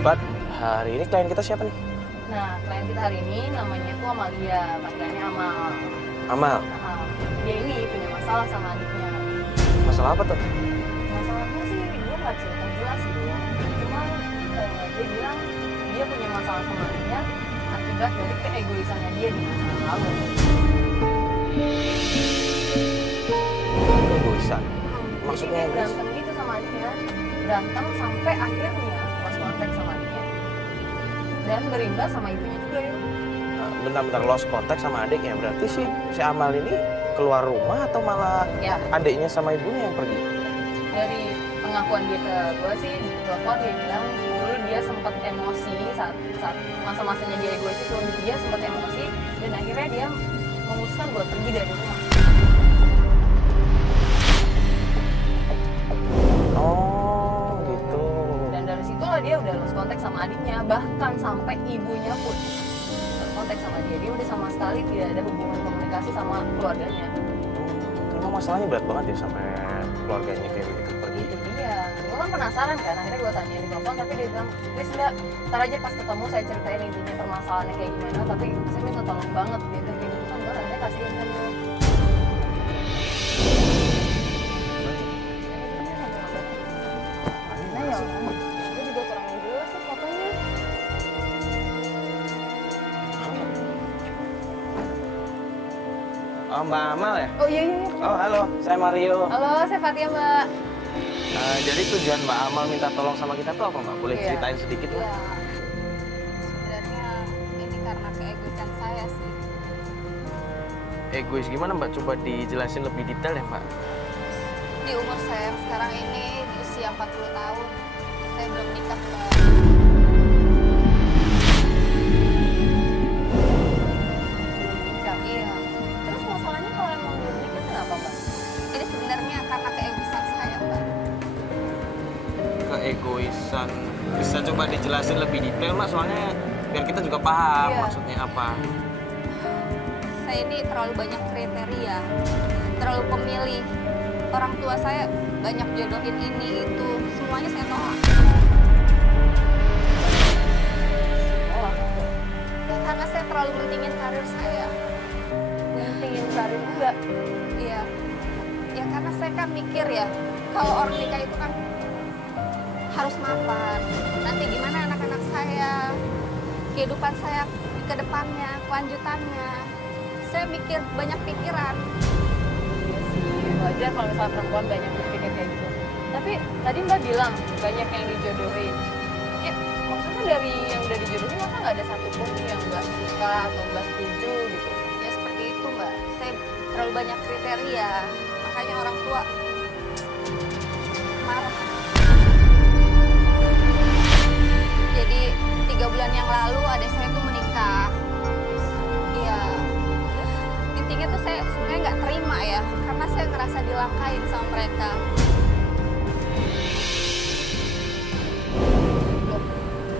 Mbak, hari ini klien kita siapa nih? Nah, klien kita hari ini namanya tuh Amalia, panggilannya Amal. Amal. Nah, dia ini punya masalah sama adiknya. Masalah apa tuh? Masalahnya sih dia nggak cerita jelas sih, cuman dia bilang dia punya masalah sama adiknya akibat dari keegoisannya dia di masa lalu. Egoisan. Maksudnya Jadi dia berantem gitu sama adiknya, berantem sampai akhirnya lost contact sama adiknya dan berimbas sama ibunya juga ya. Bentar-bentar lost contact sama adiknya. Berarti sih si Amal ini keluar rumah atau malah Ya, adiknya sama ibunya yang pergi? dari pengakuan dia ke gue sih di telepon dia bilang dulu dia sempat emosi saat masa-masanya dia egois itu, dia sempat emosi dan akhirnya dia memutuskan buat pergi dari rumah. Oh, gitu. Dan dari situlah dia udah lost contact sama adiknya, bahkan sampai ibunya pun lost contact sama dia. Dia udah sama sekali tidak ada hubungan komunikasi sama keluarganya. Emang masalahnya berat banget ya sampai keluarganya kayak begitu pergi. Itu dia. Gue kan penasaran kan, akhirnya gue tanya di telepon, tapi dia bilang, please mbak, ntar aja pas ketemu saya ceritain intinya permasalahannya kayak gimana, tapi saya minta tolong banget dia tuh kayak gitu kan, gue akhirnya kasihin kan lu. Nah ya, gue juga kurang jelas tuh fotonya. Oh, Mbak Amal ya? Oh iya. Oh, halo. Saya Mario. Halo, saya Fatia mbak. Jadi tujuan Mbak Amal minta tolong sama kita tuh apa, Mbak? Boleh Iya. ceritain sedikit, Mbak? Ya, sebenarnya ini karena keegoisan saya sih. Egois gimana, Mbak? Coba dijelasin lebih detail ya, Mbak. Di umur saya yang sekarang ini, di usia 40 tahun, saya belum nikah, Mbak. Iya. Terus masalahnya kalau emang belum nikah kenapa mbak? Ini sebenarnya karena keegoisan saya, Mbak. Keegoisan. Bisa coba dijelasin lebih detail, Mbak? Soalnya biar kita juga paham Iya. maksudnya apa. Saya ini terlalu banyak kriteria, terlalu pemilih. Orang tua saya banyak jodohin ini, itu. Semuanya saya tolak. Oh, Karena saya terlalu mentingin karir saya. pentingin karir juga. Iya. Ya karena saya kan mikir ya, kalau orang nikah itu kan harus mapan. Nanti gimana anak-anak saya, kehidupan saya ke depannya, kelanjutannya. Saya mikir banyak pikiran. Iya sih, wajar kalau misalnya perempuan banyak berpikir kayak gitu. Tapi tadi mbak bilang banyak yang dijodohin. Ya, maksudnya dari yang udah dijodohin masa nggak ada satupun yang mbak suka atau mbak setuju gitu? Ya seperti itu, Mbak. Saya terlalu banyak kriteria. Makanya orang tua marah. Jadi 3 bulan yang lalu adik saya tuh menikah. Iya. Intinya tuh saya sebenarnya nggak terima ya, karena saya ngerasa dilangkain sama mereka. Loh,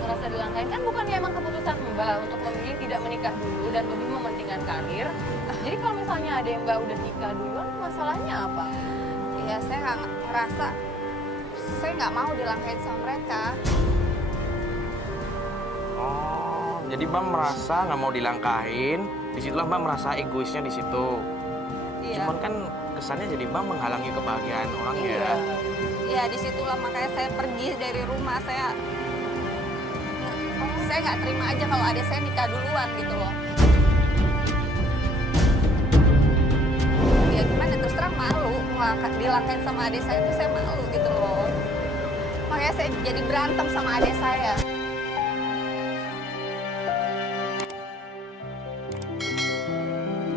ngerasa dilangkain kan bukannya emang keputusan mbak untuk memilih tidak menikah dulu dan lebih mementingkan karir. Jadi kalau misalnya ada yang mbak udah nikah duluan, masalahnya apa? Ya saya ngerasa saya nggak mau dilangkain sama mereka. Oh, jadi Mbak merasa nggak mau dilangkahin. Disitulah Mbak merasa egoisnya di situ. Iya. Cuman kan kesannya jadi Mbak menghalangi kebahagiaan orang ya. Ya disitulah makanya saya pergi dari rumah. Saya nggak terima aja kalau adik saya nikah duluan gitu loh. Ya gimana, terus terang malu dilangkain sama adik saya, itu saya malu gitu loh. Makanya saya jadi berantem sama adik saya.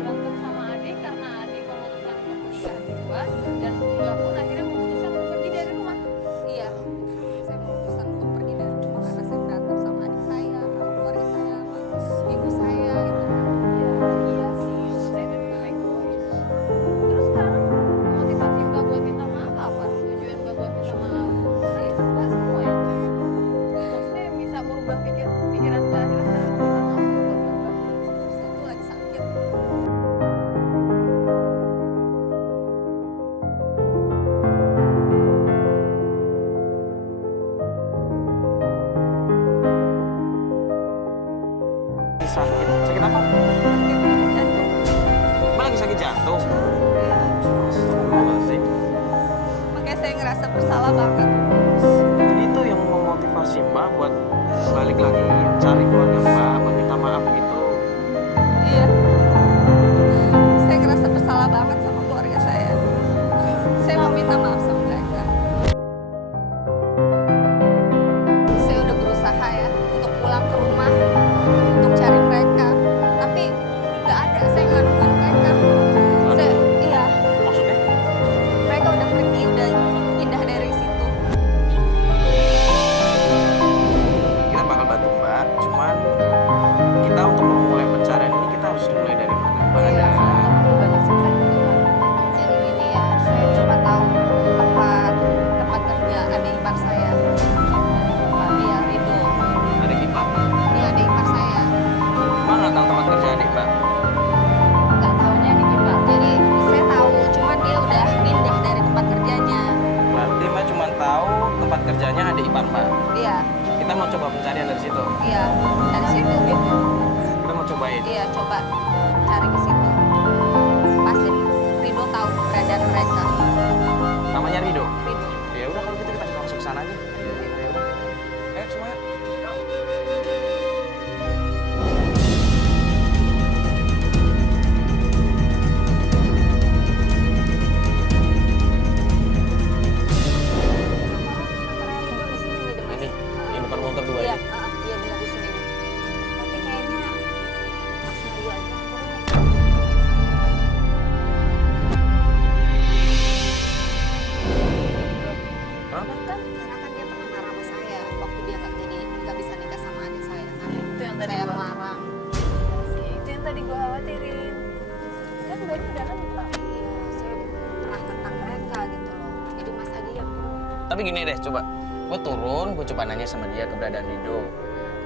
Berantem sama adik karena adik memutuskan untuk menikah duluan dan mbak pun akhirnya memutuskan untuk pergi dari rumah. Iya, saya memutuskan untuk pergi dari rumah karena saya berantem sama adik saya, sama keluarga saya, sama ibu saya gitu. Iya sih, saya juga egois. Terus sekarang motivasi mbak buat minta maaf apa? Tujuan mbak buat minta maaf? Saya ikhlas semua ya. Maksudnya Mbak buat balik lagi cari keluarga Mbak, buat minta maaf gitu. Iya. Saya ngerasa bersalah banget sama keluarga saya. Saya mau minta maaf sama mereka. Saya udah berusaha ya untuk pulang ke rumah, untuk cari mereka. Tapi nggak ada, saya nggak nemuin mereka. Iya, Maksudnya? mereka udah pergi, udah pindah dari situ. Kita bakal bantu Mbak, cuman kita untuk memulai pencarian ini kita harus mulai dari mana Mbak? Iya, Lu banyak cerita juga kan. jadi gini ya, saya cuma tahu tempat kerja adik ipar saya. Iya, Rido. Ada Ipar. Dia adik ipar saya. Mbak nggak tahu tempat kerja adik Mbak? Nggak taunya di Ipar. Jadi saya tahu, cuman dia udah pindah dari tempat kerjanya. Berarti Mbak cuma tahu tempat kerjanya adik Ipar Mbak. Iya, Kita mau coba pencarian dari situ. iya. Dari situ, Kita mau cobain. iya coba cari ke situ. Pasti Rido tahu keberadaan mereka. Namanya Rido. Rido. Ya udah kalau gitu kita langsung ke sana aja. Ya udah. Ayo semuanya. Rido di sini nih, Mas. Ini depan motor dua Iya, ya. iya benar di sini. Tapi kayaknya Mas Mario aja yang turun. Hah? Karena kan dia pernah marah sama saya waktu dia nggak bisa nikah sama adik saya kan. Itu yang tadi Saya gua melarang. sih. Itu yang tadi gue khawatirin. Kan baru udah nentang. Iya, saya pernah tentang mereka gitu loh. Jadi Mas Adi yang Tapi gini deh, coba. Gue turun, gue coba nanya sama dia keberadaan Rido.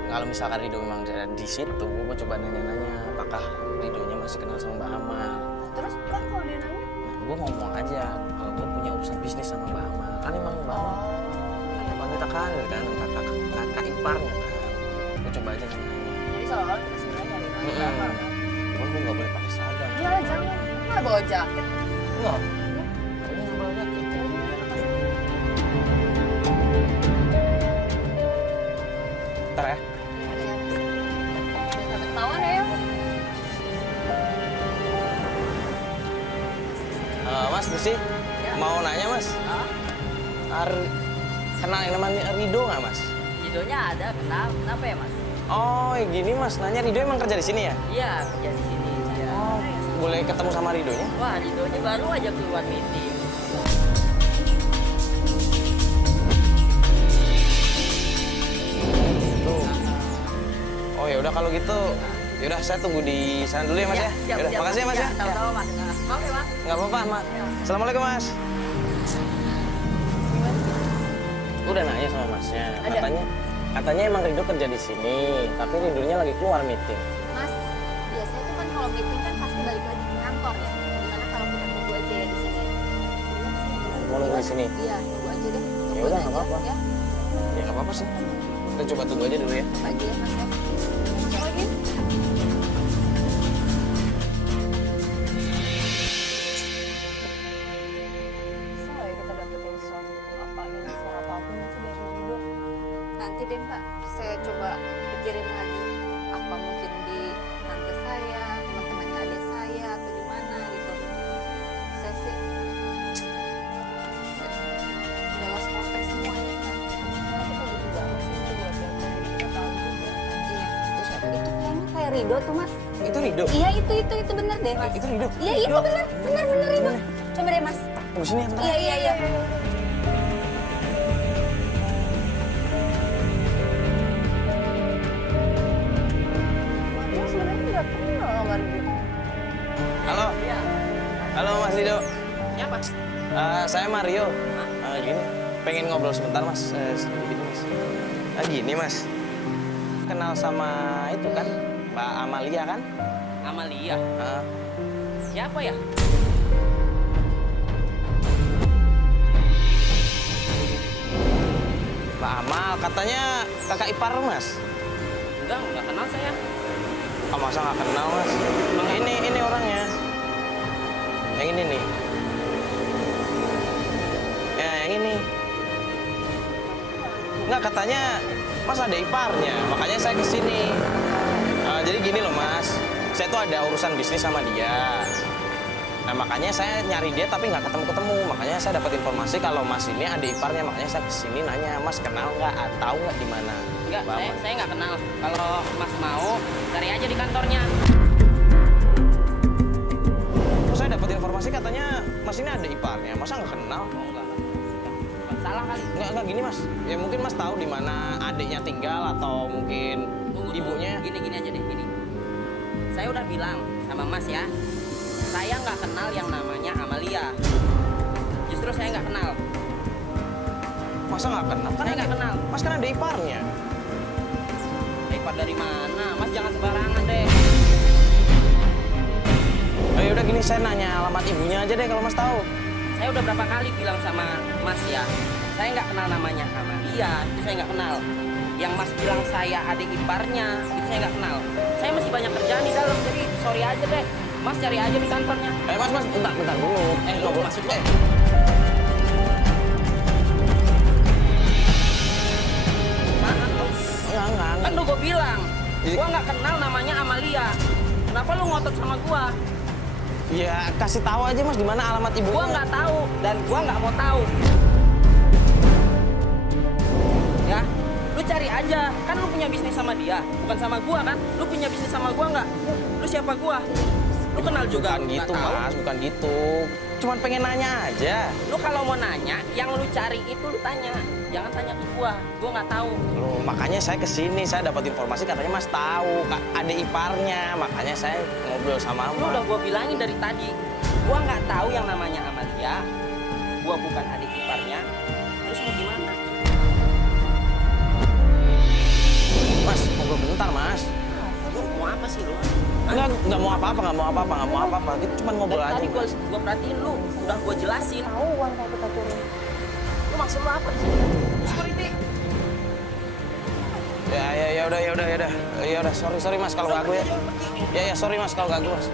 Kalau misalkan Rido memang ada di situ, gue coba nanya-nanya apakah Ridonya masih kenal sama Mbak Amal. Terus kan kalau dia nanya, Gue ngomong aja kalau gue punya urusan bisnis sama Mbak Amal. Kan emang Mbak Amal wanita karir kan, kakak iparnya kan. Gue coba aja nanya. jadi seolah-olah kita sebenarnya nyari nama kan. Cuman gue nggak boleh pakai seragam. Ya jangan. Nggak bawa jaket. Enggak. Kayaknya nggak bawa jaket. Ntar ya. iya, Jangan ketahuan ya. Mas, Lucy, mau nanya Mas? Kenal yang namanya Rido nggak Mas? Ridonya ada, kenapa ya mas? Oh, gini Mas, nanya Rido emang kerja di sini ya? Iya, kerja di sini. Ya. Boleh ketemu sama Ridonya? Wah, Ridonya baru aja keluar meeting. Tuh. Oh ya udah kalau gitu, yaudah saya tunggu di sana dulu ya Mas ya. Yaudah, makasih ya Mas ya. Sama-sama mas. Maaf ya mas. Nggak apa-apa Mas. Assalamualaikum Mas. Udah nanya sama Masnya, katanya emang Rido kerja di sini, tapi Ridonya lagi keluar meeting. Mas, biasanya tuh kan kalau meeting kan pasti balik lagi ke kantor ya. Gimana kalau kita tunggu aja ya di sini? Mau nunggu di sini? Iya, tunggu aja deh. Ya Tunggu udah, aja, nggak apa-apa. Ya, Ya nggak apa-apa sih. Kita coba tunggu aja dulu ya. tunggu aja ya Mas ya. Cek lagi. Bisa nggak ya kita dapetin sesuatu apa info apapun itu dari Rido? Nanti deh Mbak, saya coba pikirin lagi. Apa mungkin di tante saya, teman-temannya adik saya, atau di mana gitu. Saya sih udah lost contact semuanya kan. Tapi kalau gitu banget sih itu buat yang dari kita tahu juga. Iya, itu kayaknya kayak Rido tuh Mas. Itu Rido? Iya itu bener deh Mas. Itu Rido? Iya itu bener Rido. Coba deh Mas. Tunggu sini ya, bentar. Iya. Dia sebenarnya nggak kenal sama Rido. Halo? Iya. Halo Mas Rido. Siapa? Saya Mario. Gini, pengen ngobrol sebentar Mas. Gini Mas. Gini Mas. Kenal sama itu kan, Mbak Amalia kan? Amalia. Ah, Siapa ya? Mbak Amal, katanya kakak ipar Mas. Enggak kenal saya. Oh, masa nggak kenal Mas? Ini orangnya. Yang ini nih. Ya, yang ini. Nggak, katanya Mas ada iparnya, makanya saya kesini. Jadi gini loh Mas, saya tuh ada urusan bisnis sama dia. Nah makanya saya nyari dia tapi nggak ketemu-ketemu. Makanya saya dapat informasi kalau Mas ini ada iparnya, makanya saya kesini nanya, Mas kenal nggak? Tahu nggak di mana? Enggak, saya nggak kenal. Kalau Mas mau, cari aja di kantornya. Terus saya dapat informasi katanya Mas ini ada iparnya, masa nggak kenal? Oh, enggak. Salah kali. Nggak gini Mas. Ya mungkin Mas tahu di mana adiknya tinggal atau mungkin Tunggu, ibunya. Gini aja deh, gini. Saya udah bilang sama Mas ya, saya nggak kenal yang namanya Amalia. Justru saya nggak kenal. Masa nggak kenal? Saya nggak kenal. Mas kan ada iparnya. Ipar dari mana? Mas jangan sembarangan deh. Ya udah gini, saya nanya alamat ibunya aja deh kalau Mas tahu. Saya udah berapa kali bilang sama Mas ya, saya nggak kenal namanya Amalia, itu saya nggak kenal. Yang Mas bilang saya adik iparnya, itu saya nggak kenal. Saya masih banyak kerjaan di dalam, jadi sorry aja deh. Mas cari aja di kantornya. Mas, bentar dulu. Lu maksud lu? Enggak. Kan lu gue bilang, gua nggak kenal namanya Amalia. Kenapa lu ngotot sama gua? Ya, kasih tahu aja Mas di mana alamat ibunya. Gua nggak tahu dan gua nggak mau tahu. Ya, lu cari aja. Kan lu punya bisnis sama dia, bukan sama gua kan? Lu punya bisnis sama gua nggak? Lu siapa gua? Lu kenal juga? Bukan gitu Nggak tahu. Mas, bukan gitu. Cuman pengen nanya aja. Lu kalau mau nanya, yang lu cari itu lu tanya. Jangan tanya ke gua nggak tahu. Loh, makanya saya kesini, saya dapat informasi katanya Mas tahu, ada iparnya, makanya saya ngobrol sama Lu udah Mas. gua bilangin dari tadi. Gua nggak tahu yang namanya Amalia. Gua bukan adik iparnya. Terus mau gimana? Mas, ngobrol bentar Mas. Lu mau apa sih lu? Enggak mau apa-apa. Gitu cuma ngobrol aja. Tadi gua perhatiin lu, udah gua jelasin. Tahuan kalau kita turun. Lu maksud lu apa di sini? Security. Ya udah. Sorry Mas kalau ganggu ya. Ya sorry Mas kalau ganggu Mas.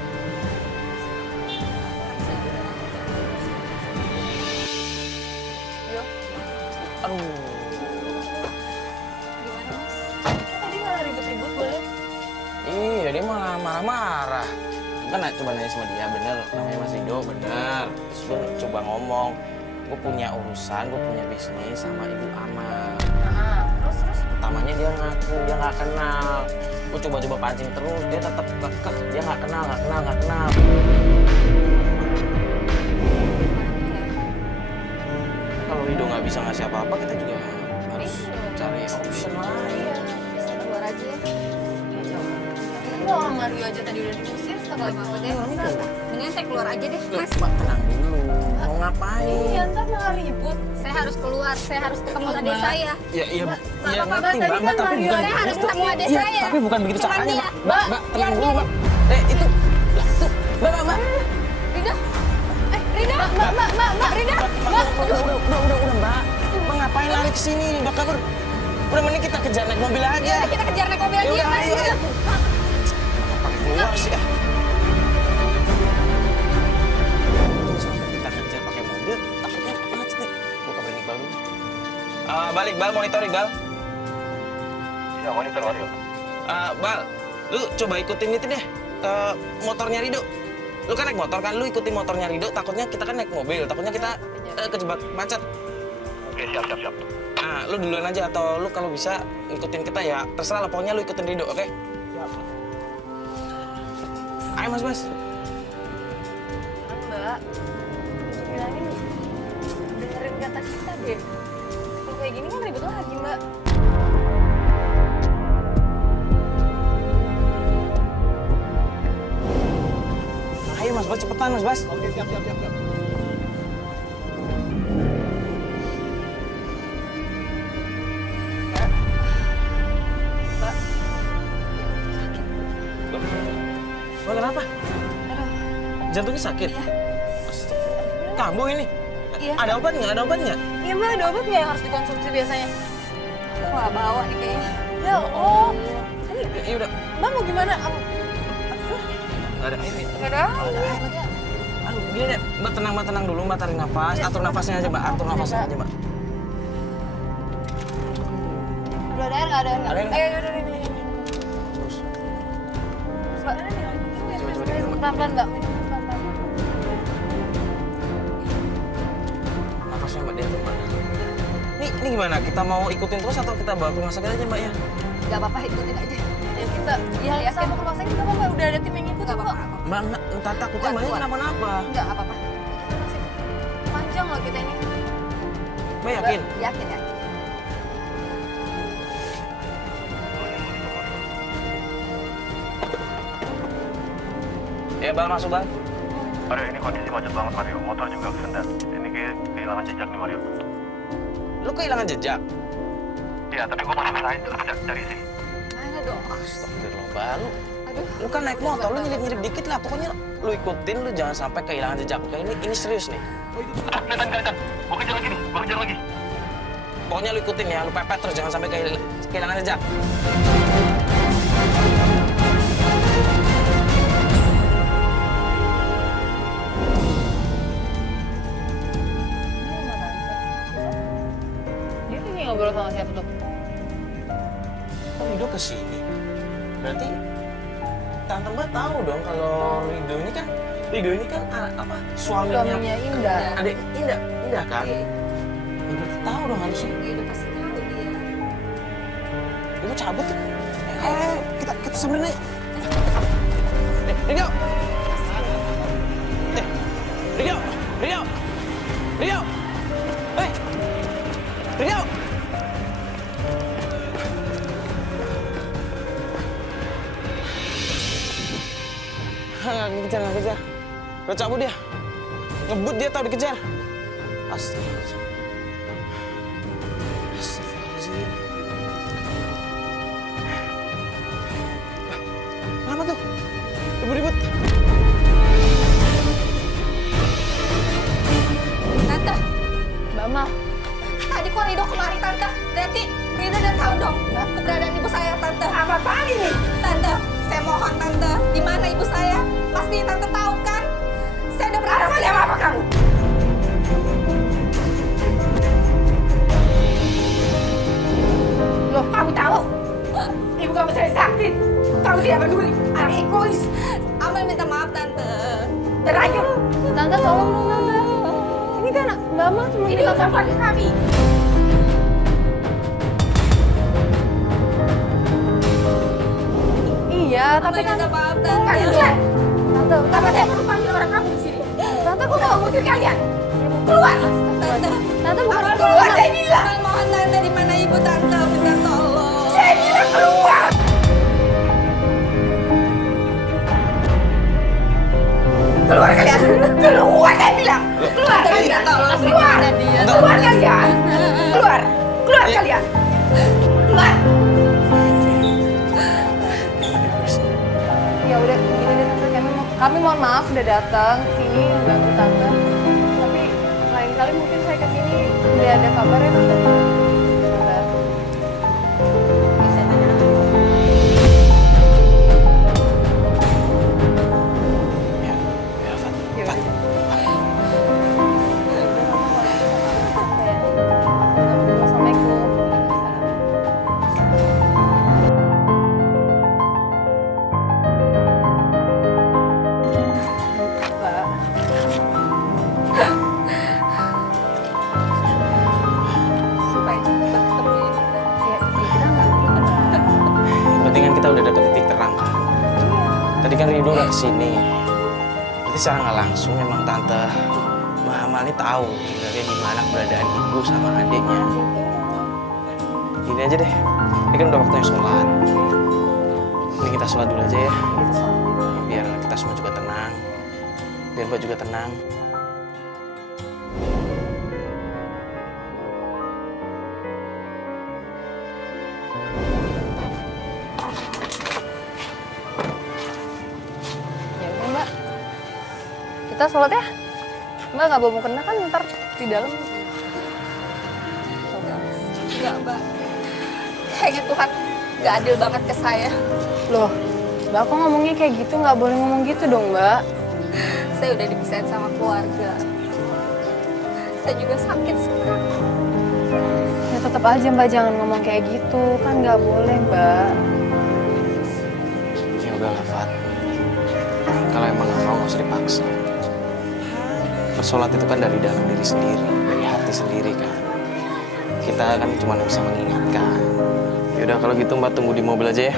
Yo, Aduh. gimana Mas? Tadi malah ribut-ribut boleh? Iya, dia malah marah-marah. Kan coba nanya sama dia, bener namanya Mas Rido, bener. Terus gue coba ngomong, gue punya urusan, gue punya bisnis sama Ibu Amal. Terus? Pertamanya dia ngaku, dia nggak kenal. Gue coba-coba pancing terus, dia tetap kekeh, dia nggak kenal. Kalau Rido nggak bisa ngasih apa-apa, kita juga harus cari option lain. Bisa keluar aja ya. Lo orang Mario aja tadi udah diusir, Gak apa-apa deh. Mendingan saya keluar aja deh, Loh, Mas. Mbak, tenang dulu. Mau ngapain? Iya, ntar malah ribut. Saya harus keluar, saya harus ketemu Mbak. adik saya. Ya Apa-apa, ngerti tadi Mbak, kan tapi Mario bukan saya harus begitu. ketemu adik Iya, saya. tapi bukan begitu Cuman caranya, dia. Mbak. Mbak, tenang dulu, Mbak. Itu. Lah, tuh. Mbak. Rida. Rida. Mbak, Rida. Mbak. Udah, Mbak. Mbak ngapain lari ke sini? Udah kabur. Udah mending kita kejar naik mobil aja. Ya, kita kejar naik mobil aja Yaudah, ya, Mas. ayo. Ngapain keluar sih ya? Sampai kita ngejar pakai mobil, takutnya macet nih. Gua kabarin Iqbal dulu. Balik, Bal, monitor Iqbal. Iya, monitor Mario. Bal, lu coba ikutin itu deh ke motornya Rido. Lu kan naik motor kan, lu ikutin motornya Rido, takutnya kita kan naik mobil, takutnya kita kejebak macet. Oke, siap. Nah, lu duluan aja atau lu kalau bisa ikutin kita ya, terserah lah, pokoknya lu ikutin Rido, oke? Ayo Mas. Kan Mbak, aku bilangin dengerin kata kita deh. Kalau kayak gini kan ribut lagi Mbak. Ayo Mas Bas, cepetan Mas Bas. Oke, siap. Mbak, Mbak kenapa? aduh, Jantungnya sakit? Iya. Astagfirullah. Kambuh ini? Iya. Ada obat nggak? iya Mbak ada obat nggak yang harus dikonsumsi biasanya? Wah, bawa nih kayaknya. Ya, oh, ini Ya udah. Mbak mau gimana? Nggak ada air. Nggak ada. Aduh, gini deh. Mbak tenang dulu. Mbak tarik nafas. Atur nafasnya aja, Mbak. Atur nafasnya aja, Mbak. Udah ada air nggak? Ada air nggak? Ada air nggak? Ayo, udah, udah. Terus. Mbak, pelan-pelan Mbak, minum pelan-pelan. Nafasnya Mbak dia gimana? Ini gimana? Kita mau ikutin terus atau kita bawa ke rumah sakit aja Mbak ya? Gak apa-apa, ikutin aja. Ya kita, ya sama ke rumah sakit nggak apa-apa. Udah ada tim yang ikut Gak kok. apa-apa. Mbak, entar takutnya Kuat, Mbaknya kuat. kenapa-napa. Enggak apa-apa. Kita masih panjang loh kita ini. Mbak yakin? Yakin ya? Ya Bal, masuk Bal. Mario, ini kondisi macet banget Mario. Motor juga kesendat. Ini kayak kehilangan jejak nih Mario. Lu kehilangan jejak? Iya, tapi gue masih usahain cari sih. Mana dong? Astagfirullah Bal. Aduh. Lu kan naik motor, lu nyelip-nyelip dikit lah. Pokoknya lu ikutin, lu jangan sampai kehilangan jejak. Ini serius nih. Kelihatan. Gue kejar lagi nih, gue kejar lagi. Pokoknya lu ikutin ya, lu pepet terus jangan sampai kehilangan jejak. Dia lagi ngobrol sama siapa tuh? Kok Rido kesini? Berarti Tante Mbak tahu dong kalau Rido ini kan apa suaminya Indah. adik Indah kan? Ya berarti tahu dong harusnya. Dia udah pasti tahu dia. Ibu cabut. Kita samperin aja. Rido. Rido. Hei. Rido. Nggak kejar. Udah cabut dia. Ngebut dia tahu dikejar. Astagfirullahaladzim. Kenapa tuh? Ribut-ribut. Tante, Mbak Ma, tadi kok Rido kemari Tante? Berarti Rido udah tahu dong keberadaan ibu saya Tante. Apa-apaan ini? Tante, saya mohon Tante, di mana ibu saya? Pasti Tante tahu kan? Saya udah berapa kali apa kamu? loh Kamu tahu? Ibu kamu saya sakit. Kamu tidak peduli. Anak egois. Amal minta maaf Tante. Terlanjur. Tante tolong dong Tante. Ini kan Mbak Ma cuma Ini minta urusan keluarga kami. Iya, tapi kan minta maaf Tante. Kalian lihat. Tante, Kenapa saya perlu panggil orang kamu di sini? Tante Aku mau ngusir kalian. Keluar. Tante. Tante bukan Amal keluar saya bilang. Mohon Tante di mana ibu Tante minta tolong. Saya bilang keluar. Keluar kalian. Keluar saya bilang. Keluar kalian. Keluar. Keluar kalian. Keluar. Keluar kalian. Keluar. Ya udah gini deh Tante, kami mohon maaf udah datang sini bantu Tante. Tapi lain kali mungkin saya ke sini udah ada kabar ya Tante. Tante. Bisa tanya. Ya, Fat. Ya Fat. Assalamualaikum. Mbak. Supaya cepat ketemu ya. Ya, kita nggak benar. Yang penting kan kita udah dapet titik terang kan. Tadi kan Rido udah kesini. Berarti secara nggak langsung memang Tante Mbak Amal ini tahu sebenarnya di mana keberadaan ibu sama adiknya. Gini aja deh. Ini kan udah waktunya sholat. Ini kita sholat dulu aja ya. Kita sholat dulu. Biar kita semua juga tenang. Biar Mbak juga tenang. Ya udah Mbak. Kita sholat ya. Mbak nggak bawa mukena kan ntar di dalam. Enggak, Mbak. Kayaknya Tuhan nggak adil banget ke saya. Loh, Mbak kok ngomongnya kayak gitu? Nggak boleh ngomong gitu dong Mbak. Saya udah dipisahin sama keluarga. Saya juga sakit sekarang. Ya tetap aja Mbak jangan ngomong kayak gitu, kan nggak boleh Mbak. Ya udahlah, Fat. Kalau emang nggak mau, nggak usah dipaksa. Bersolat itu kan dari dalam diri sendiri, dari hati sendiri kan. Kita kan cuma bisa mengingatkan. Yaudah kalau gitu Mbak tunggu di mobil aja ya.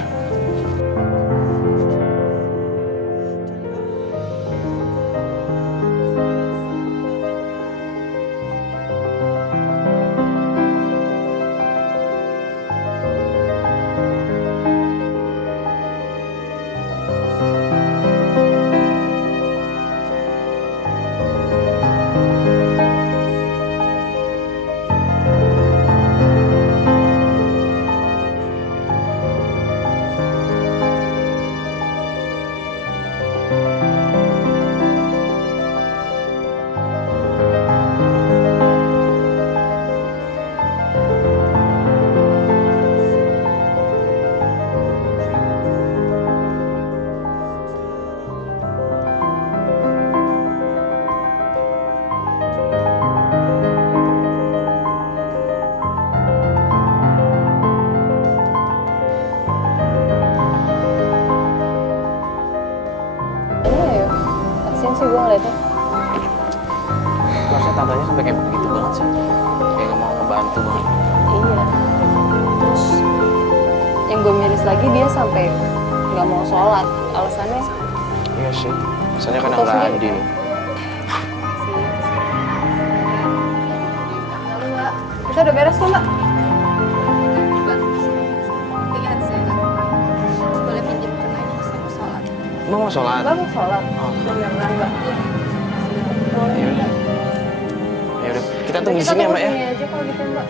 Sih gue ngeliatnya. Harusnya tantanya sampai kayak begitu banget sih. Kayak nggak mau ngebantu banget. Iya. Terus yang gue miris lagi dia sampai nggak mau sholat. Alasannya Iya sih. Misalnya kan Foto nggak sendiri, adil. kan? Lalu Mbak, kita udah beres kok Mbak. Mbak, lihat saya. Boleh pinjam kenanya, saya mau sholat. Emang mau sholat? Mbak mau sholat. Oh. Benar-benar Mbak. Ya udah. Ya udah. Kita tunggu di sini ya, Mbak ya. Kita tunggu sini aja kalau gitu ya, Mbak.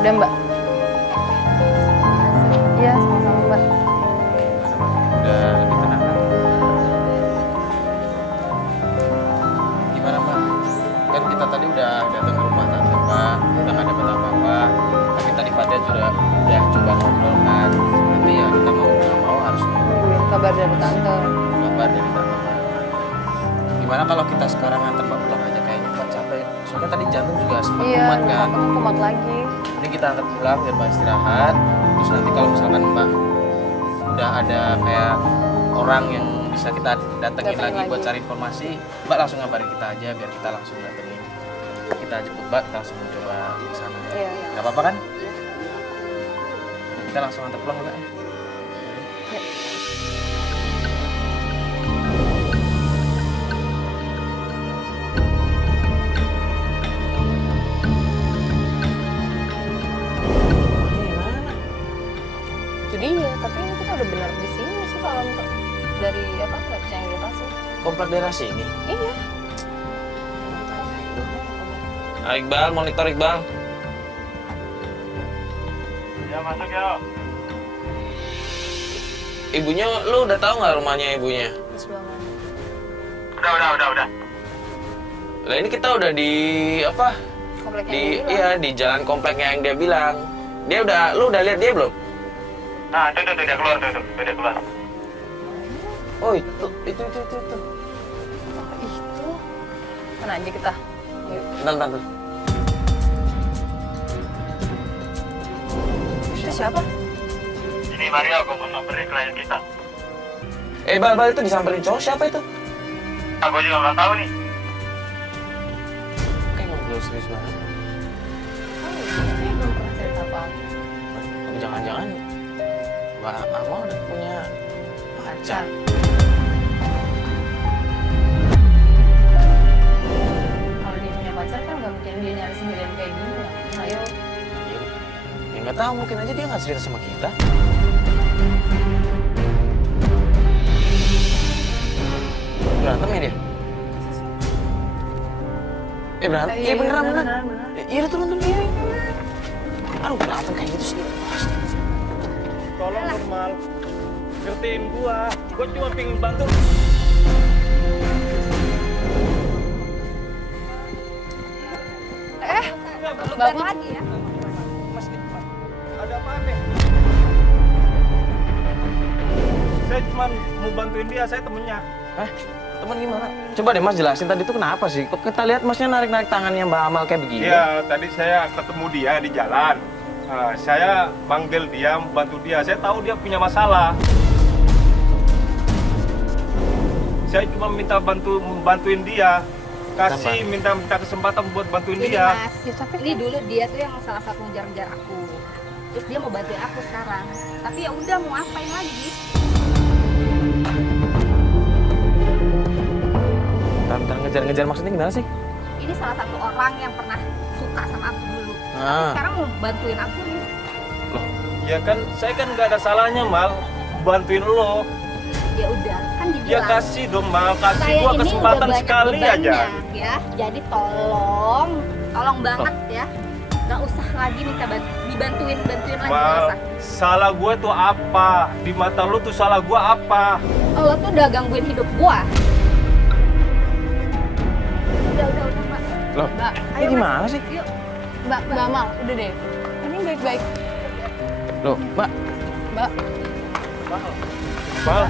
Udah Mbak. Iya sama-sama Mbak. Udah lebih tenang kan? Gimana Mbak? Kan kita tadi udah datang ke rumah tante Mbak, udah nggak dapat apa-apa. Tapi tadi Fatia juga udah coba ngobrol kan. Nanti ya kita mau nggak mau harus Nungguin kabar dari tante. kabar dari tante Mbak. Gimana kalau kita sekarang nganter Mbak pulang aja, kayaknya Mbak capek. Soalnya tadi jantung juga sempat Iya, kumat kan. aku kumat lagi. Jadi kita antar pulang biar Mbak istirahat. Terus nanti kalau misalkan Mbak udah ada kayak orang yang bisa kita datengin lagi buat cari informasi, Mbak langsung ngabarin kita aja biar kita langsung datengin. Kita jemput Mbak, kita langsung coba ke sana. Iya. Gak apa-apa kan? Kita langsung antar pulang Mbak ya. Jadi ya, tapi ini kita udah benar di sini sih kalau untuk dari apa maps yang dia kasih. Komplek daerah sini. Iya. Iqbal, monitor Iqbal. Ya masuk ya. Ibunya, lu udah tahu nggak rumahnya ibunya? Di sebelah mana? Udah. Lah ini kita udah di apa? Komplek yang Di dia bilang. iya di jalan kompleknya yang dia bilang. Lu udah lihat dia belum? Nah, tuh dia keluar tuh, dia keluar. Oh itu. Oh, itu. Mana aja kita. Yuk. Bentar. Itu siapa? Ini Mario, gue mau samperin klien kita. Bal itu disamperin cowok siapa itu? Aku juga nggak tahu nih. Kayak ngobrol serius banget. Kayaknya belum pernah cerita apa-apa. Tapi jangan-jangan Mbak Amal udah punya pacar. Kalau dia punya pacar kan nggak mungkin dia nyari sendirian kayak gini lah. Ayo. Ya nggak tahu, mungkin aja dia nggak cerita sama kita. Berantem ya dia? Berantem? Iya beneran. Iya udah turun. Aduh berantem kayak gitu sih. Tolong dong, Mal. Ngertiin gua cuma pengen bantu. Balik lagi ya. Mas, ada apa nih? Saya cuma mau bantuin dia, saya temennya. Teman gimana? Coba deh Mas jelasin tadi tuh kenapa sih? Kok kita lihat Masnya narik-narik tangannya Mbak Amal kayak begini? Iya, tadi saya ketemu dia di jalan. Saya panggil dia, bantu dia. Saya tahu dia punya masalah. Saya cuma minta bantuin dia. Minta kesempatan buat bantuin Ini dia. Mas, ini dulu dia tuh yang salah satu ngejar-ngejar aku. Terus dia mau bantuin aku sekarang. Tapi ya udah mau apain lagi? Bentar, ngejar-ngejar maksudnya gimana sih? Ini salah satu orang yang pernah suka sama aku dulu. Tapi Ah. sekarang mau bantuin aku nih. Ya kan, saya kan nggak ada salahnya, Mal. Bantuin lo. Ya udah, kan Ya dibilang. kasih dong, Mal. Kasih Saya gua ini kesempatan udah banyak sekali bebannya, aja. ya. Jadi tolong banget ya. Gak usah lagi minta dibantuin lagi, gak Mal, usah. salah gue tuh apa? Di mata lo tuh salah gue apa? Lo tuh udah gangguin hidup gua. Udah, Mbak. Loh, Mbak, ini gimana sih? Yuk. Mbak Amal, udah deh. Ini baik-baik. Loh, Mbak. Mbak, Mal,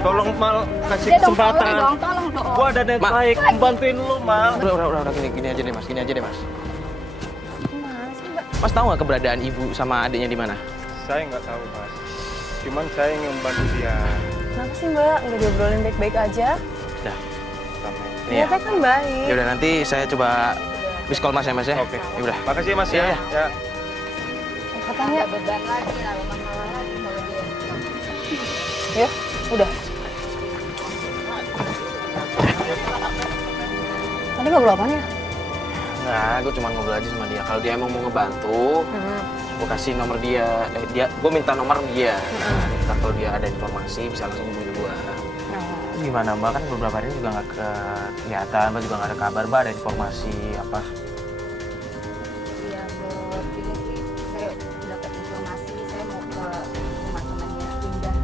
tolong Mal kasih Udah dong, kesempatan. tolong dong. Gua ada niat Ma. baik, bantuin lu, Mal. Udah, gini aja deh Mas, gimana sih Mbak? Mas tahu nggak keberadaan ibu sama adiknya di mana? Saya nggak tahu, Mas. Cuman saya ingin membantu dia. Kenapa sih Mbak? Nggak diobrolin baik-baik aja? Dah, Sama. ini ya. Ternyata kan baik. Ya udah nanti saya coba miss call Mas ya Mas ya. Oke. Ya udah. Makasih ya, Mas Iya, ya. iya. Ya. Katanya, Ada beban lagi, ada masalah lagi kalau dia. ya udah. Tadi ngobrol apaan ya? Enggak, gue cuma ngobrol aja sama dia. Kalau dia emang mau ngebantu, gue kasih nomor dia. Gue minta nomor dia. Ntar kalau dia ada informasi bisa langsung hubungi gue. Gimana Mbak, kan beberapa hari ini juga nggak kelihatan, Mbak juga nggak ada kabar, Mbak ada informasi apa? Iya, buat ini sih. Saya dapat informasi, saya mau ke rumah temannya Indah.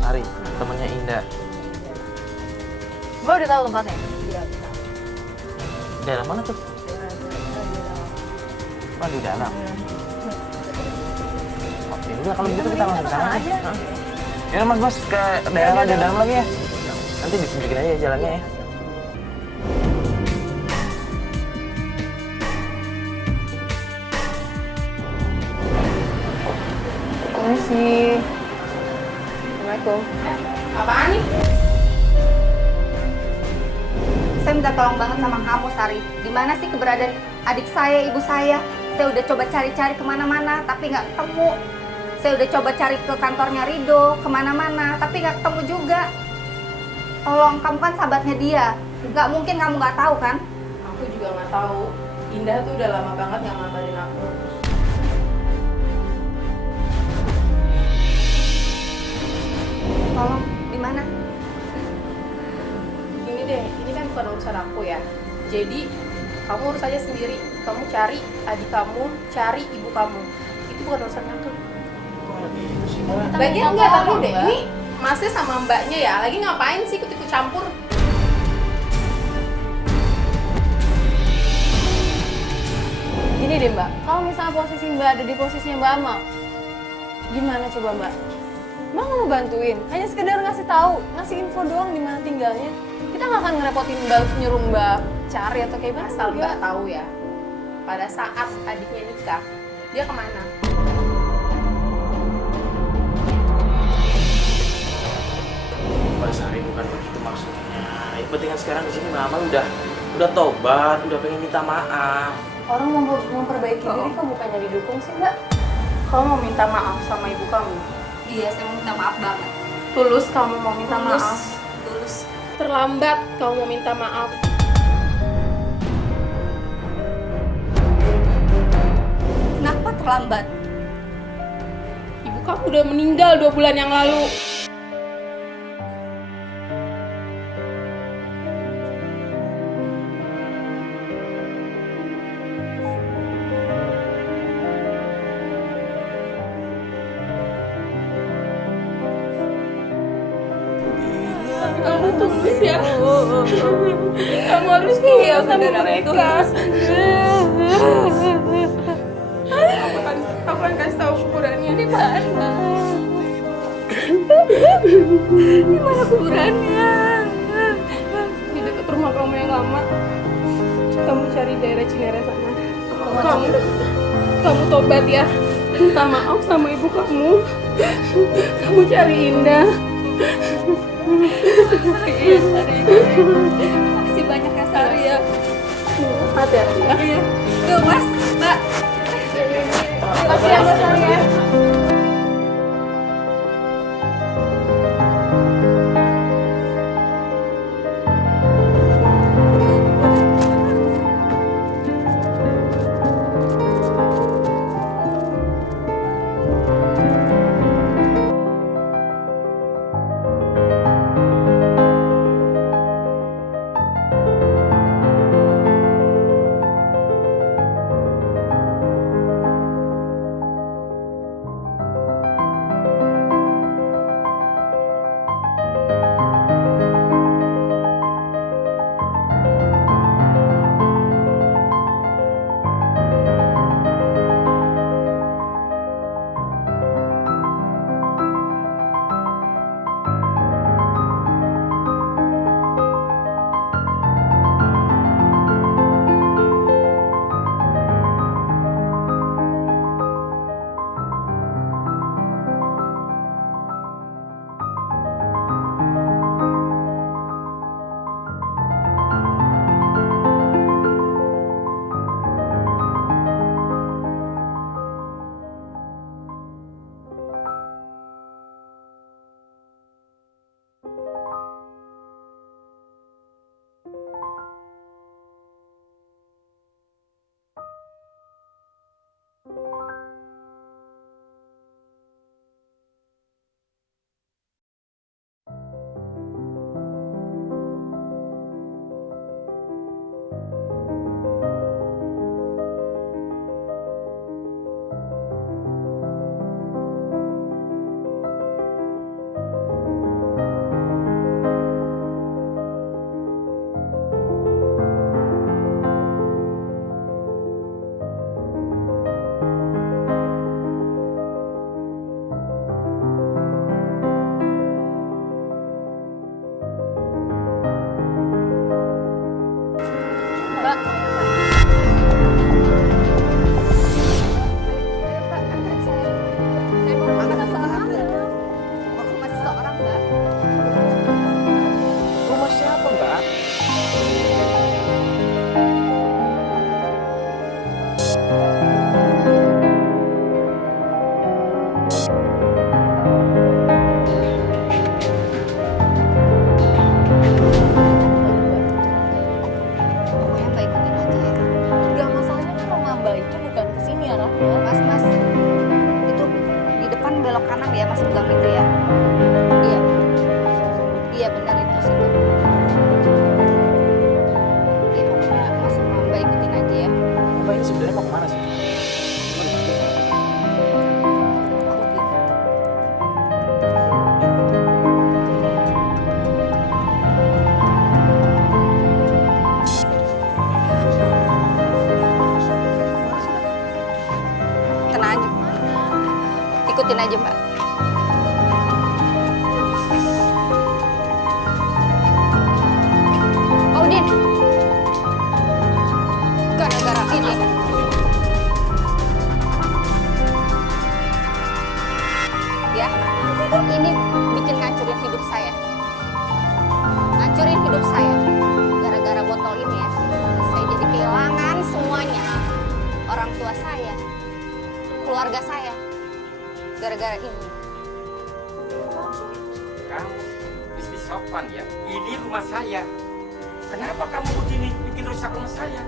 Sari, temennya Indah. Mbak udah tahu tempatnya? Iya, bisa. Daerah mana tuh? Oh, di dalam. Oke, udah kalau gitu kita langsung ke sana aja. Ya Mas, ke daerah di dalam lagi ya. Nanti ditunjukin aja jalannya ya. Ini sih. Assalamualaikum. Apaan nih? Saya minta tolong banget sama kamu, Sari. Di mana sih keberadaan adik saya, ibu saya? Saya udah coba cari-cari kemana-mana, tapi nggak ketemu. Saya udah coba cari ke kantornya Rido, kemana-mana, tapi nggak ketemu juga. Tolong, kamu kan sahabatnya dia. Nggak mungkin kamu nggak tahu kan? Aku juga nggak tahu. Indah tuh udah lama banget nggak ngabarin aku. Tolong, di mana? Ini deh, ini kan bukan urusan aku ya. Jadi kamu urus aja sendiri. Kamu cari adik kamu, cari ibu kamu. Itu bukan urusan aku. Lagian nggak tahu deh. Ini masnya sama mbaknya ya. Lagi ngapain sih ikut-ikut campur? Gini deh Mbak, kalau misalnya posisi Mbak ada di posisinya Mbak Amal, gimana coba Mbak? Mbak nggak mau bantuin, hanya sekedar ngasih tahu, ngasih info doang di mana tinggalnya. Kita kita nggak akan ngerepotin Mbak, nyuruh Mbak cari atau kayak gimana. Asal Mbak tahu ya, pada saat adiknya nikah, dia kemana? Mbak Sari bukan begitu maksudnya. Yang penting kan sekarang di sini Mama udah tobat, udah pengen minta maaf. Orang mau memperbaiki diri kok bukannya didukung sih Mbak? Kamu mau minta maaf sama ibu kamu? Iya, saya mau minta maaf banget. Tulus kamu mau minta maaf? Tulus. Terlambat kamu mau minta maaf? Kenapa terlambat? Ibu kamu udah meninggal 2 bulan yang lalu. Kamu tulus ya. Kamu harus tulus sama mereka. Aku akan kasih tahu kuburannya di mana. Di mana kuburannya? Di dekat rumah kamu yang lama. Kamu cari daerah Cinere sana. Kamu tobat ya. Minta maaf sama ibu kamu. Kamu cari Indah. Iya, Sari. Makasih banyak ya, Sari ya. Hati-hati ya. Tuh, Mas, Mbak. Makasih ya, Mbak Sari ya. Ikutin aja, Mbak. sini. Ya, ini bikin ngancurin hidup saya. Ngancurin hidup saya. Gara-gara botol ini ya, saya jadi kehilangan semuanya. Orang tua saya, keluarga saya. Gara-gara ini. Kamu mesti sopan ya. Ini rumah saya. Kenapa kamu begini bikin rusak rumah saya?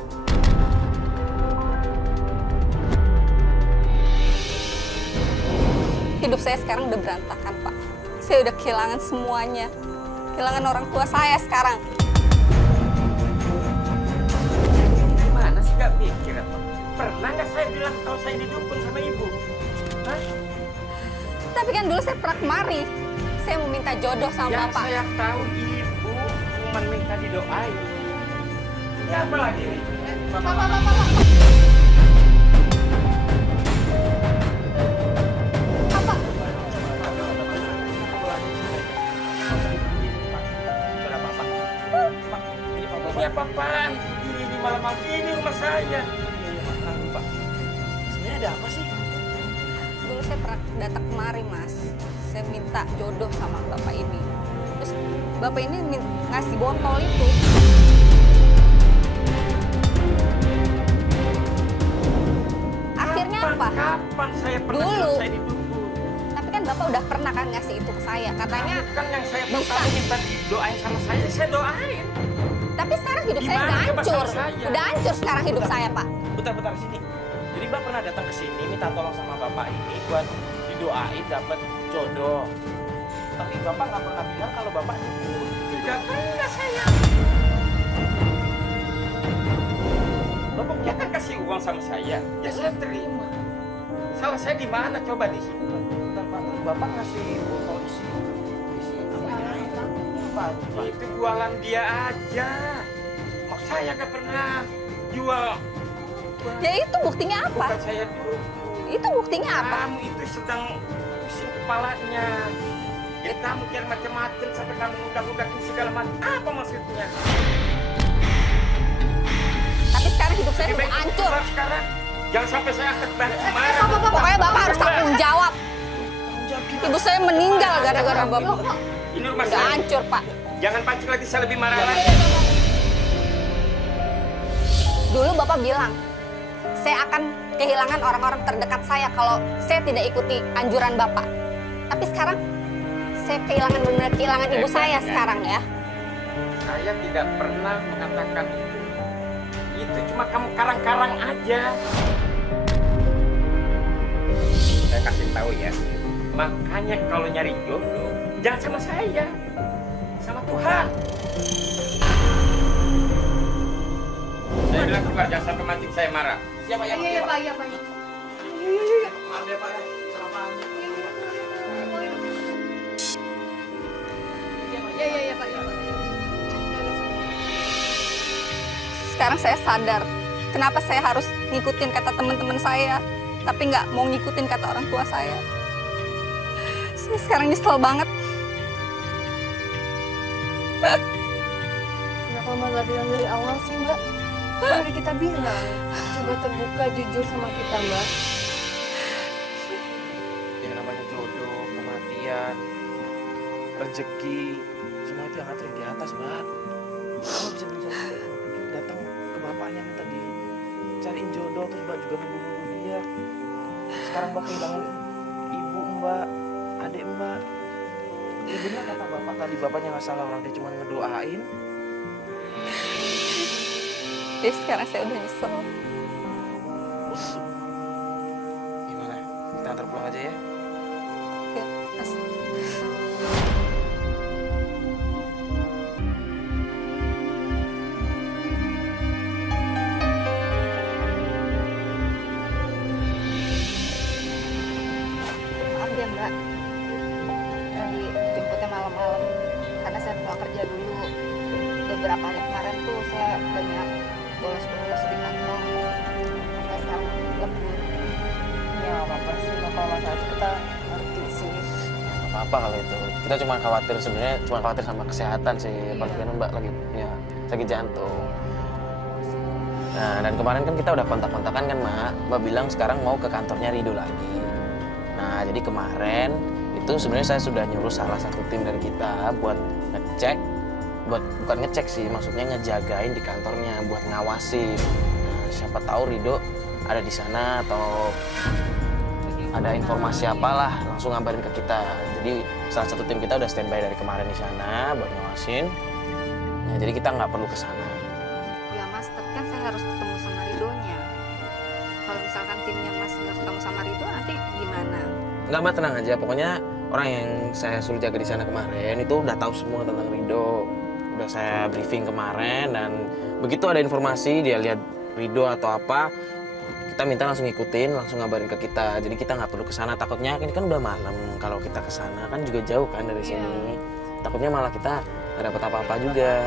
Hidup saya sekarang udah berantakan, Pak. Saya udah kehilangan semuanya. Kehilangan orang tua saya sekarang. Gimana sih gak mikir apa? Pernah nggak saya bilang kalau saya didukung sama ibu? Hah? Tapi kan dulu saya pernah kemari. Saya mau minta jodoh sama Yang Bapak. saya tahu ibu cuma minta didoain. Ini apa lagi nih? Bapak. Ini apa-apaan? Ini malam-malam ini rumah saya. Sebenarnya ada apa sih? Dulu saya pernah datang kemari, Mas. Saya minta jodoh sama Bapak ini. Terus Bapak ini ngasih botol itu. Akhirnya apa? Kapan saya pernah Dulu. bilang saya didukung? Tapi kan Bapak udah pernah kan ngasih itu ke saya. Katanya, Kan yang saya tahu bisa. kamu minta doain sama saya doain. tapi sekarang hidup saya Gimana udah coba hancur. sama saya? Udah hancur sekarang hidup saya, Pak. Bentar sini. Jadi Mbak pernah datang ke sini minta tolong sama Bapak ini buat didoain dapat jodoh. Tapi Bapak nggak pernah bilang kalau Bapak dukun. Tidak pernah saya. Bapak Dia kan kasih uang sama saya, ya saya terima. Salah saya di mana coba di sini? bentar Pak, terus Bapak ngasih botol isi apa ini? Apa aja, Pak? Itu jualan dia aja. Kok saya nggak pernah jual? Ya itu buktinya apa? Bukan saya dulu. Itu buktinya apa? Kamu itu sedang pusing kepalanya. Ya kamu kira macam-macam sampai kamu udah-udahin segala macam. Apa maksudnya? Tapi sekarang hidup saya Lebih udah baik hancur. keluar sekarang. Jangan sampai saya angkat balik marah. Pokoknya Bapak harus tanggung jawab. Ibu saya meninggal gara-gara Bapak. Ini rumah Udah saya. hancur, Pak. Jangan pancing lagi, saya lebih marah lagi. Dulu Bapak bilang, saya akan kehilangan orang-orang terdekat saya kalau saya tidak ikuti anjuran Bapak. Tapi sekarang, saya kehilangan benar kehilangan ibu saya sekarang ya. Saya tidak pernah mengatakan itu. Itu cuma kamu karang-karang aja. Saya kasih tahu ya. Makanya kalau nyari jodoh, jangan sama saya. Sama Tuhan. Saya bilang keluar, jangan sampai mancing saya marah. Siapa yang Iya, Pak, iya, Pak. Maaf ya Pak ya. Selamat. Iya, Pak. Sekarang saya sadar, kenapa saya harus ngikutin kata teman-teman saya, tapi nggak mau ngikutin kata orang tua saya. Saya sekarang nyesel banget. Kenapa Mbak nggak bilang dari awal sih, Mbak? Kan udah kita bilang, coba terbuka, jujur sama kita, Mbak. Yang namanya jodoh, kematian, rezeki, semua itu yang ngatur di atas, Mbak. Kamu bisa datang ke bapaknya minta dicariin jodoh, terus Mbak juga nunggu dia. Sekarang Mbak kehilangan ibu Mbak, adik Mbak. Ya benar kata bapak tadi, bapaknya nggak salah, orang dia cuma ngedoain. Jadi sekarang saya udah nyesel. Gimana? Kita antar pulang aja ya? Ya, Mas. Maaf ya Mbak, tadi jemputnya malam-malam karena saya pulang kerja dulu. Beberapa hari kemarin tuh saya banyak bolos-bolos di kantor. Saya sekarang lembur. Ya nggak apa-apa sih, kalau masalah itu kita ngerti sih. Nggak apa-apa kalau itu. Kita cuma khawatir, sebenarnya cuma khawatir sama kesehatan sih. Apalagi kan Mbak lagi punya sakit jantung. Nah, dan kemarin kan kita udah kontak-kontakan kan, Mak. Mbak bilang sekarang mau ke kantornya Rido lagi. Nah, jadi kemarin itu sebenarnya saya sudah nyuruh salah satu tim dari kita buat ngecek, bukan ngecek sih, maksudnya ngejagain di kantornya, buat ngawasin. Nah, siapa tahu Rido ada di sana atau ada informasi apalah, langsung ngabarin ke kita. Jadi salah satu tim kita udah standby dari kemarin di sana buat ngawasin. Nah, jadi kita nggak perlu ke sana. Ya Mas, tapi kan saya harus ketemu sama Ridonya. Kalau misalkan timnya Mas nggak ketemu sama Rido, nanti gimana? Nggak, Mbak, tenang aja. Pokoknya orang yang saya suruh jaga di sana kemarin itu udah tahu semua tentang Rido. Udah saya briefing kemarin, dan begitu ada informasi dia lihat Rido atau apa, kita minta langsung ngikutin, langsung ngabarin ke kita. Jadi kita nggak perlu ke sana. Takutnya ini kan udah malam. Kalau kita ke sana kan juga jauh kan dari sini. Takutnya malah kita nggak dapat apa-apa juga.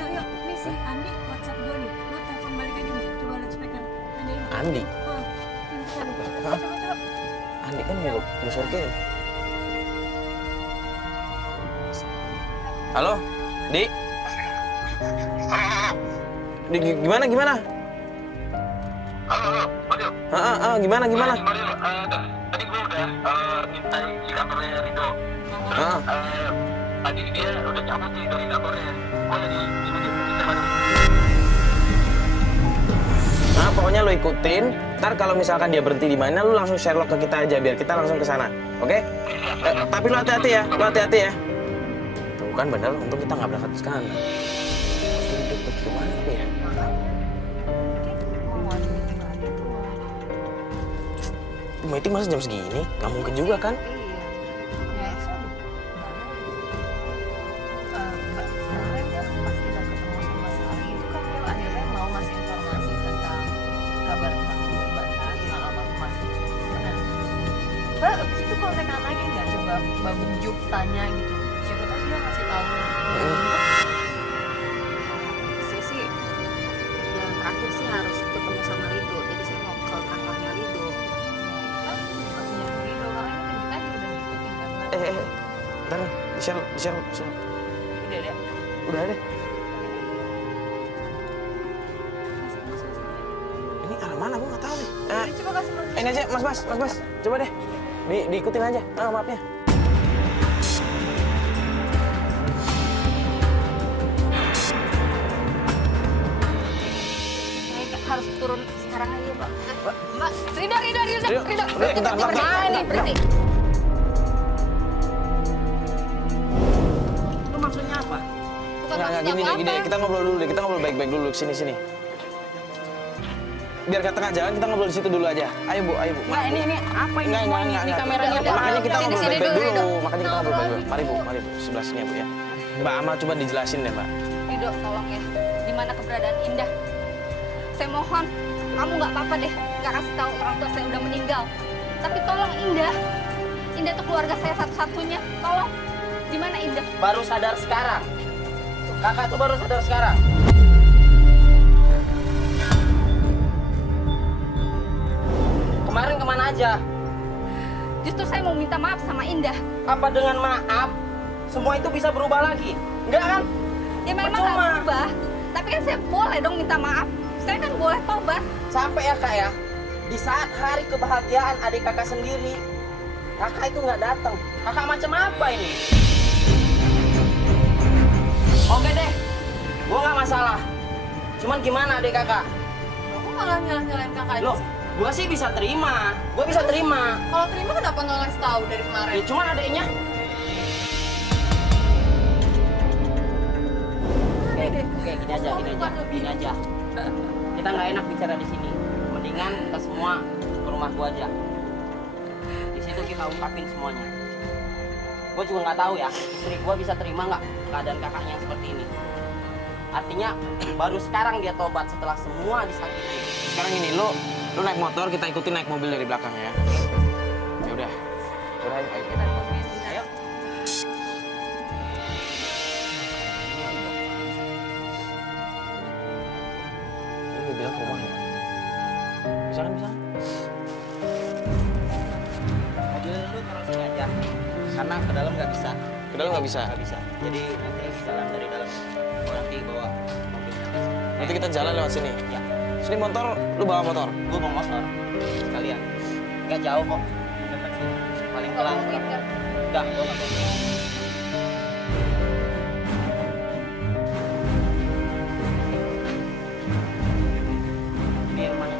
Yuk, ini si Andi WhatsApp gue nih. Lo telepon balik aja nih, coba loudspeaker. Andi, Coba. Andi kan gue suruh kirim. Halo, Di. Di, gimana? Gimana? Tadi gue udah minta di kantornya Rido. Tadi dia udah cabut nih dari kantornya. Gue lagi kita baru. Nah, pokoknya lo ikutin. Ntar kalau misalkan dia berhenti di mana, lo langsung share log ke kita aja biar kita langsung ke sana. Oke? Tapi lo hati-hati ya. Tuh kan bener, untung kita nggak berangkat ke sana. Hidup bagaimana tuh ya? Meeting masa jam segini? Nggak mungkin juga kan? Iya. Kemarin kan pas kita ketemu sama Sari itu kan dia akhirnya mau ngasih informasi tentang kabar tentang Mbak hilang apa Mas. Benar. Mbak abis itu kontekan lagi nggak coba Mbak bujuk tanya gitu. Siapa tahu dia ngasih tahu. Saya sih yang terakhir sih harus ketemu sama Rido. Jadi saya mau ke kantornya Rido. Kan bukannya Rido karena ini kan kita udah ngikutin kan Mbak. Ntar di-share. Udah deh. Udah deh. Ini arah mana? Gue nggak tahu nih. Jadi coba kasih Mas. Ini aja, Mas. Coba deh. Diikutin aja. Maafnya. Saya harus turun sekarang aja, Mbak. Mbak, Rido. Bentar. Berhenti. Itu maksudnya apa? Bukan Nggak, maksud gini apa-apa. deh. Kita ngobrol dulu deh. Kita ngobrol baik-baik dulu. Sini. Biar ke tengah jalan, kita ngobrol di situ dulu aja. Ayo, Bu. Mbak, ini apa ini Enggak, semua ini kameranya? Udah, Makanya kita sini, ngobrol sini baik-baik dulu, dulu. Rido. Makanya kita ngobrol baik-baik. Mari, Bu. Sebelah sini ya, Bu ya. Mbak Amal coba dijelasin deh, Mbak. Rido, tolong ya. Di mana keberadaan Indah? Saya mohon, kamu nggak apa-apa deh. Nggak kasih tahu orang tua saya udah meninggal. Tapi tolong Indah. Indah itu keluarga saya satu-satunya. Tolong. Di mana Indah? Baru sadar sekarang. Kakak tuh baru sadar sekarang. Kemarin kemana aja? Justru saya mau minta maaf sama Indah. Apa dengan maaf semua itu bisa berubah lagi? Enggak kan? Ya memang nggak Percuma. berubah. Tapi kan saya boleh dong minta maaf. Saya kan boleh tobat. Sampai ya kak ya, di saat hari kebahagiaan adik kakak sendiri, kakak itu nggak datang. Kakak macam apa ini? Oke deh, gua nggak masalah. Cuman gimana adik kakak? Aku malah nyalahin kakak aja Loh, sih. gua sih bisa terima. Gua bisa terima. Kalau terima kenapa nggak ngasih tahu dari kemarin? Ya cuman adiknya. Oke, gini aja. Kita nggak enak bicara di sini. Mendingan kita semua ke rumah gua aja. Di situ kita ungkapin semuanya. Gua juga nggak tahu ya, istri gua bisa terima nggak keadaan kakaknya yang seperti ini. Artinya baru sekarang dia tobat setelah semua disakiti. Sekarang ini lu naik motor, kita ikutin naik mobil dari belakang ya. Ya udah. Ayo. Ayo. Ini bilang ke rumahnya. Bisa kan? Mobil lu taruh sini aja. Karena ke dalam nggak bisa. Ke dalam nggak bisa. Nggak bisa. Jadi nanti jalan dari dalam. Gua nanti bawa mobilnya. Nanti kita jalan lewat sini. Ya. Terus ini motor, lu bawa motor? Gue bawa motor sekalian. Gak jauh kok. Dekat sini. Paling pelan. Enggak, gue nggak bawa. Ini rumahnya.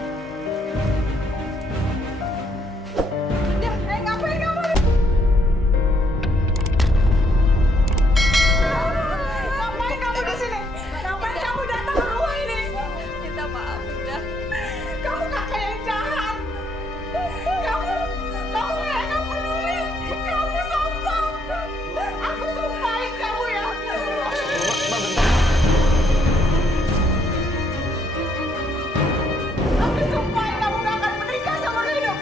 Ngapain kamu di sini? Ngapain kamu datang ke rumah ini? Minta maaf, Indah. Kamu kakak yang jahat. Kamu nggak peduli. Kamu sombong. Aku sumpahin kamu ya. Mbak, bentar. Aku sumpahin kamu nggak akan menikah sama Rido.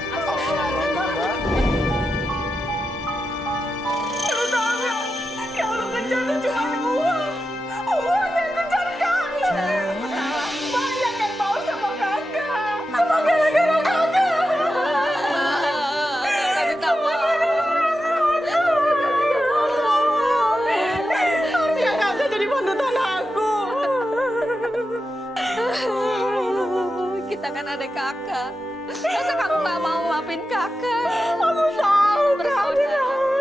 Lu tahu nggak? Yang lu kejar tuh cuma uang. Uang yang kejar kamu. Banyak yang mau sama kakak. Semua gara-gara kakak. Kita minta maaf. Harusnya kakak jadi panutan aku. Kita kan ada kakak. Masa kamu nggak mau maafin kakak? Aku tahu,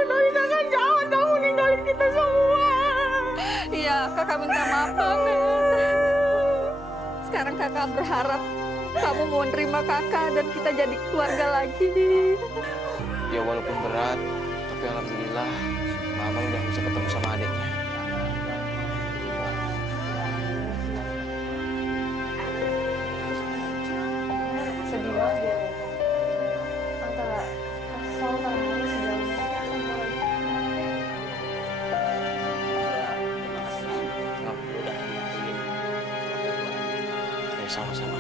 tapi kakak jangan kamu ninggalin kita semua. Iya, kakak minta maaf banget. Sekarang kakak berharap kamu mau nerima kakak dan kita jadi keluarga lagi. Ya walaupun berat, tapi alhamdulillah Mama udah bisa ketemu sama adiknya. Sedih banget dia. Antara kesal sama nangis dan Ya sama-sama.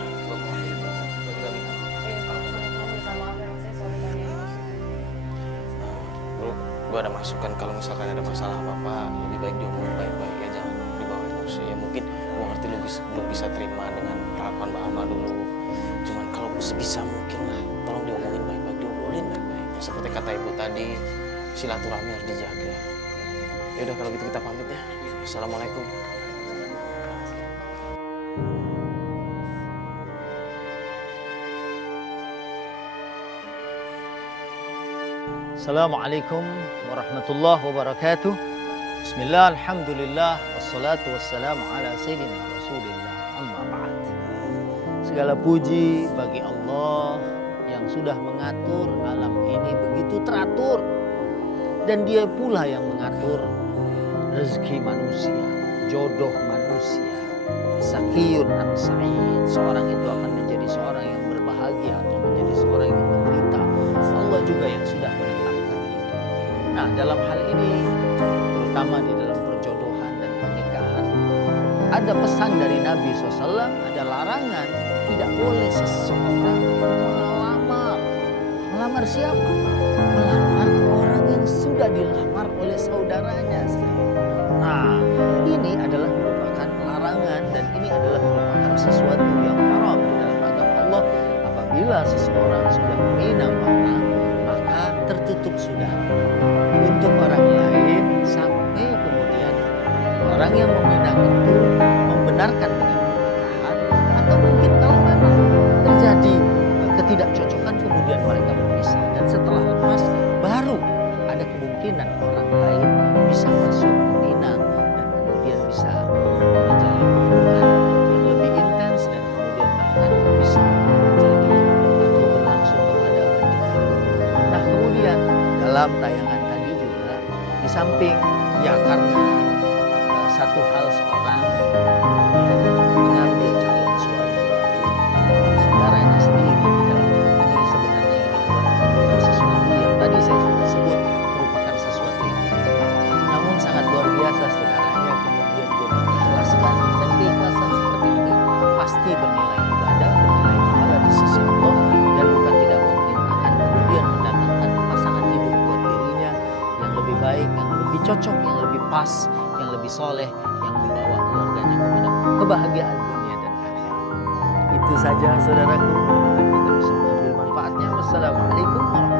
Gue ada masukan kalau misalkan ada masalah apa-apa, lebih baik diomongin baik-baik ya, jangan dibawa emosi. Ya mungkin gue ngerti lu belum bisa terima dengan harapan Mbak Ama dulu. Cuman kalau sebisa mungkin lah, tolong diomongin baik-baik, diobrolin baik-baik. Ya, seperti kata ibu tadi, silaturahmi harus dijaga. Ya udah kalau gitu kita pamit ya. Assalamualaikum. Assalamualaikum warahmatullahi wabarakatuh. Bismillah, alhamdulillah, wassalatu wassalamu ala sayyidina rasulillah, amma ba'd. Segala puji bagi Allah yang sudah mengatur alam ini begitu teratur. Dan dia pula yang mengatur rezeki manusia, jodoh manusia. Sakiyun am sa'id, seorang itu akan menjadi seorang yang berbahagia atau menjadi seorang yang menderita. Allah juga yang sudah menetapkan itu. Nah, dalam hal ini, terutama di dalam perjodohan dan pernikahan, ada pesan dari Nabi SAW, ada larangan, tidak boleh seseorang melamar. Melamar siapa? Melamar orang yang sudah dilamar oleh saudaranya. Nah, ini adalah merupakan larangan dan ini adalah merupakan sesuatu yang haram di dalam agama Allah. Apabila seseorang sudah meminang orang, maka tertutup sudah untuk orang lain sampai kemudian orang yang meminang itu membenarkan dengan pernikahan, atau mungkin kalau memang terjadi ketidakcocokan kemudian mereka berpisah, dan setelah lepas baru ada kemungkinan orang lain bisa masuk meminang dan kemudian bisa menjalin hubungan yang lebih intens dan kemudian bahkan bisa menjadi atau berlangsung kepada pernikahan. Nah, kemudian dalam tayangan tadi juga di samping ya karena satu hal seorang mengambil calon suami saudaranya sendiri di dalam ini, sebenarnya ini adalah sesuatu yang tadi saya sudah sebut merupakan sesuatu yang menyimpang, namun sangat luar biasa saudaranya kemudian dia mengikhlaskan, dan keikhlasan seperti ini pasti bernilai ibadah, bernilai pahala di sisi Allah, dan bukan tidak mungkin akan kemudian mendatangkan pasangan hidup buat dirinya yang lebih baik, yang lebih cocok, yang lebih pas, yang lebih soleh, yang membawa keluarganya kepada kebahagiaan dunia dan akhirat. Itu saja saudaraku, mudah-mudahan kita bisa mengambil manfaatnya. Wassalamualaikum warahmatullahi wabarakatuh.